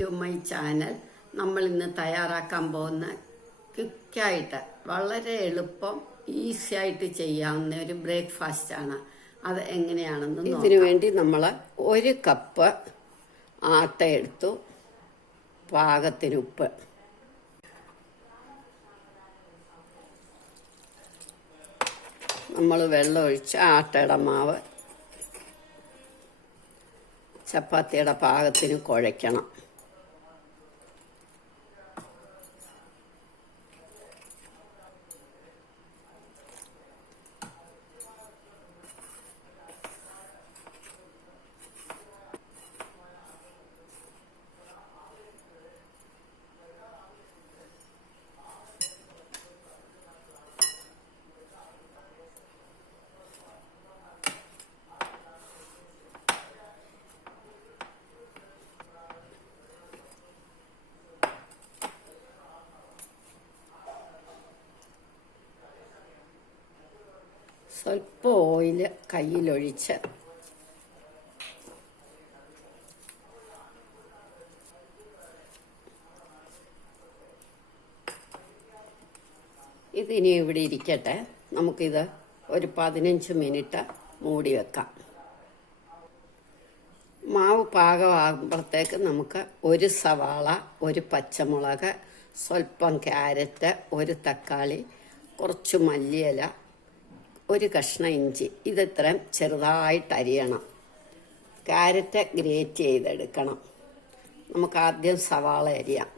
To my channel. നമ്മൾ ഇന്ന് തയ്യാറാക്കാൻ പോകുന്ന ക്വിക്കായിട്ട് വളരെ എളുപ്പം ഈസി ആയിട്ട് ചെയ്യാവുന്ന ഒരു ബ്രേക്ക്ഫാസ്റ്റ് ആണ്. അത് എങ്ങനെയാണെന്ന് നോക്കാം. ഇതിനു വേണ്ടി നമ്മൾ 1 കപ്പ് ആട്ട എടുത്തു, പാകത്തിന് ഉപ്പ്, നമ്മൾ വെള്ളം ഒഴിച്ച് ആട്ടയുടെ മാവ് ചപ്പാത്തിയുടെ പാകത്തിന് കുഴയ്ക്കണം. സ്വല്പം ഓയിൽ കയ്യിലൊഴിച്ച് ഇതിനി ഇവിടെ ഇരിക്കട്ടെ. നമുക്കിത് ഒരു 15 മിനിറ്റ് മൂടി വെക്കാം. മാവ് പാകമാകുമ്പോഴത്തേക്ക് നമുക്ക് 1 സവാള, 1 പച്ചമുളക്, സ്വല്പം ക്യാരറ്റ്, 1 തക്കാളി, കുറച്ച് മല്ലിയില, 1 കഷ്ണം ഇഞ്ചി, ഇത്രയും ചെറുതായിട്ട് അരിയണം. ക്യാരറ്റ് ഗ്രേറ്റ് ചെയ്തെടുക്കണം. നമുക്ക് ആദ്യം സവാള അരിയാം.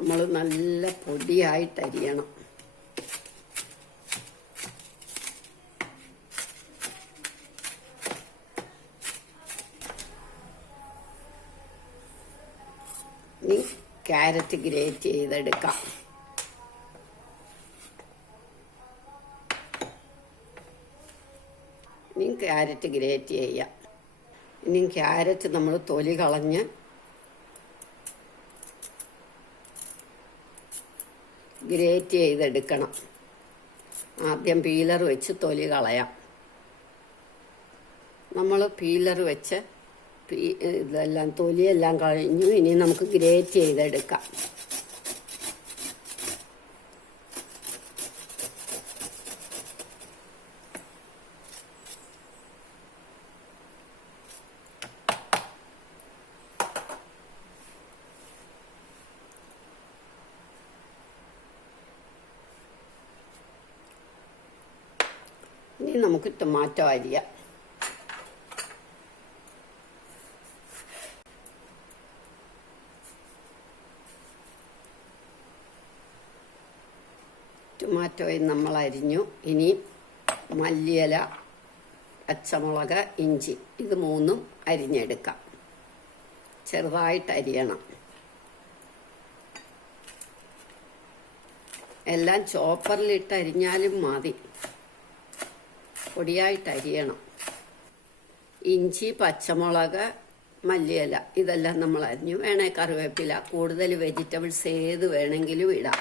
നമ്മൾ നല്ല പൊടിയായിട്ട് അരിയണം. ഇനി ക്യാരറ്റ് ഗ്രേറ്റ് ചെയ്തെടുക്കാം. ഇനി ക്യാരറ്റ് ഗ്രേറ്റ് ചെയ്യാം. ഇനി ക്യാരറ്റ് നമ്മൾ തൊലി കളഞ്ഞ് ഗ്രേറ്റ് ചെയ്തെടുക്കണം. ആദ്യം പീലർ വെച്ച് തൊലി കളയാം. നമ്മൾ പീലർ വെച്ച് ഇതെല്ലാം തൊലിയെല്ലാം കഴിഞ്ഞു. ഇനി നമുക്ക് ഗ്രേറ്റ് ചെയ്തെടുക്കാം. ഇനി നമുക്ക് ടൊമാറ്റോ അരിയാം. ടൊമാറ്റോയും നമ്മൾ അരിഞ്ഞു. ഇനി മല്ലിയില, പച്ചമുളക്, ഇഞ്ചി, ഇത് 3ഉം അരിഞ്ഞെടുക്കാം. ചെറുതായിട്ട് അരിയണം. എല്ലാം ചോപ്പറിലിട്ട് അരിഞ്ഞാലും മതി, പൊടിയായിട്ട് അരിയണം. ഇഞ്ചി, പച്ചമുളക്, മല്ലിയില, ഇതെല്ലാം നമ്മൾ അരിഞ്ഞു. വേണേ കറിവേപ്പില, കൂടുതൽ വെജിറ്റബിൾസ് ഏത് വേണമെങ്കിലും ഇടാം.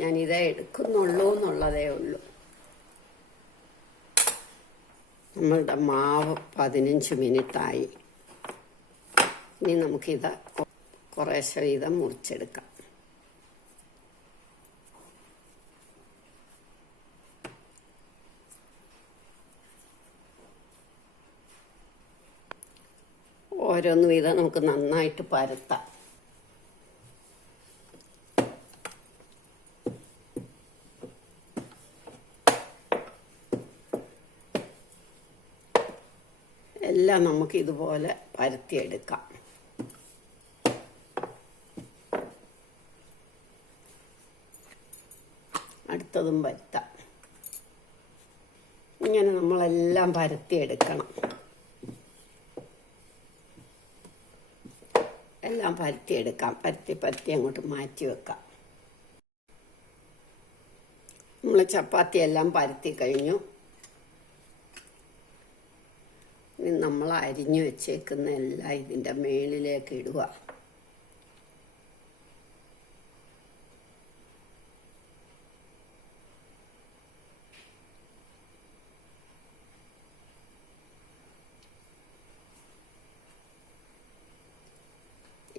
ഞാനിതേ എടുക്കുന്നുള്ളൂ എന്നുള്ളതേ ഉള്ളൂ. നമ്മളുടെ മാവ് 15 മിനിറ്റായി. ഇനി നമുക്കിത് കുറേശ്ശെ വീതം മുറിച്ചെടുക്കാം. ഓരോന്ന് വീതം നമുക്ക് നന്നായിട്ട് പരത്താം. എല്ലാം നമുക്ക് ഇതുപോലെ പരത്തിയെടുക്കാം. അടുത്തതും പരത്താം. ഇങ്ങനെ നമ്മളെല്ലാം പരത്തിയെടുക്കണം. എല്ലാം പരത്തിയെടുക്കാം. പരത്തി അങ്ങോട്ട് മാറ്റി വെക്കാം. നമ്മൾ ചപ്പാത്തി എല്ലാം പരത്തി കഴിഞ്ഞു. ഇനി നമ്മൾ അരിഞ്ഞു വെച്ചേക്കുന്ന എല്ലാം ഇതിൻ്റെ മേളിലേക്ക് ഇടുക.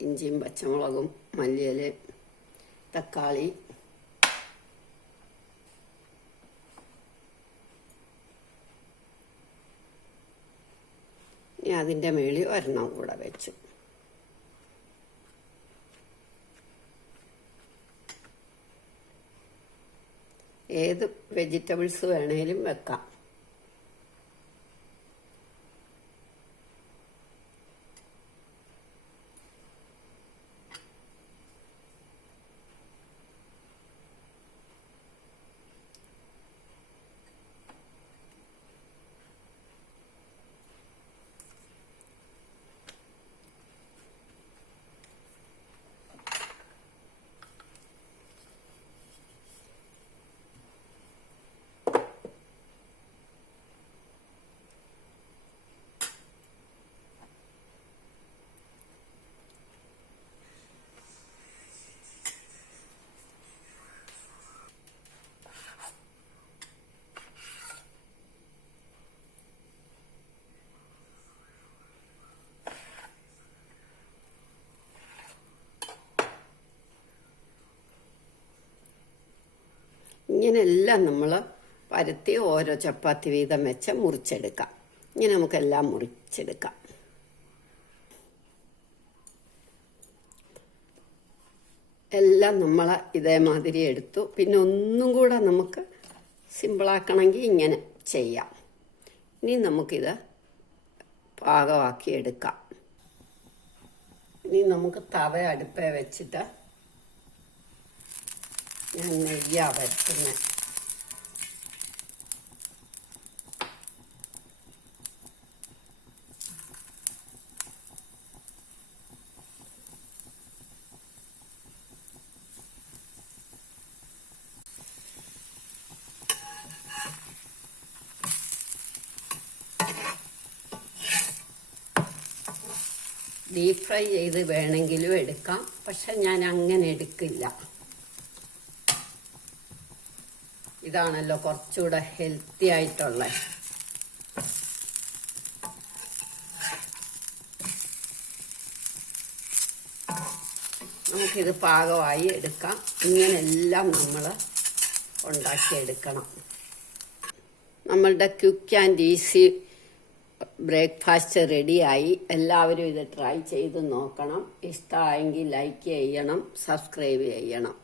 ഇഞ്ചിയും പച്ചമുളകും മല്ലിയില തക്കാളി ഇനി അതിൻ്റെ മേളിൽ ഒരെണ്ണം കൂടെ വെച്ചു. ഏത് വെജിറ്റബിൾസ് വേണേലും വെക്കാം. ഇങ്ങനെല്ലാം നമ്മൾ പരത്തി ഓരോ ചപ്പാത്തി വീതം വെച്ച് മുറിച്ചെടുക്കാം. ഇങ്ങനെ നമുക്കെല്ലാം മുറിച്ചെടുക്കാം. എല്ലാം നമ്മൾ ഇതേമാതിരി എടുത്തു. പിന്നെ ഒന്നും കൂടെ നമുക്ക് സിമ്പിളാക്കണമെങ്കിൽ ഇങ്ങനെ ചെയ്യാം. ഇനി നമുക്കിത് പാകമാക്കി എടുക്കാം. ഇനി നമുക്ക് തവ അടുപ്പേ വെച്ചിട്ട് ഞാൻ നെയ്യാ വരട്ടുന്നത്. ഡീപ് ഫ്രൈ ചെയ്ത് വേണമെങ്കിലും എടുക്കാം. പക്ഷെ ഞാൻ അങ്ങനെ എടുക്കില്ല. ഇതാണല്ലോ കുറച്ചുകൂടെ ഹെൽത്തി ആയിട്ടുള്ള. നമുക്കിത് പാകമായി എടുക്കാം. ഇങ്ങനെല്ലാം നമ്മൾ ഉണ്ടാക്കിയെടുക്കണം. നമ്മളുടെ ക്വിക്ക് ആൻഡ് ഈസി ബ്രേക്ക്ഫാസ്റ്റ് റെഡിയായി. എല്ലാവരും ഇത് ട്രൈ ചെയ്ത് നോക്കണം. ഇഷ്ടമായെങ്കിൽ ലൈക്ക് ചെയ്യണം, സബ്സ്ക്രൈബ് ചെയ്യണം.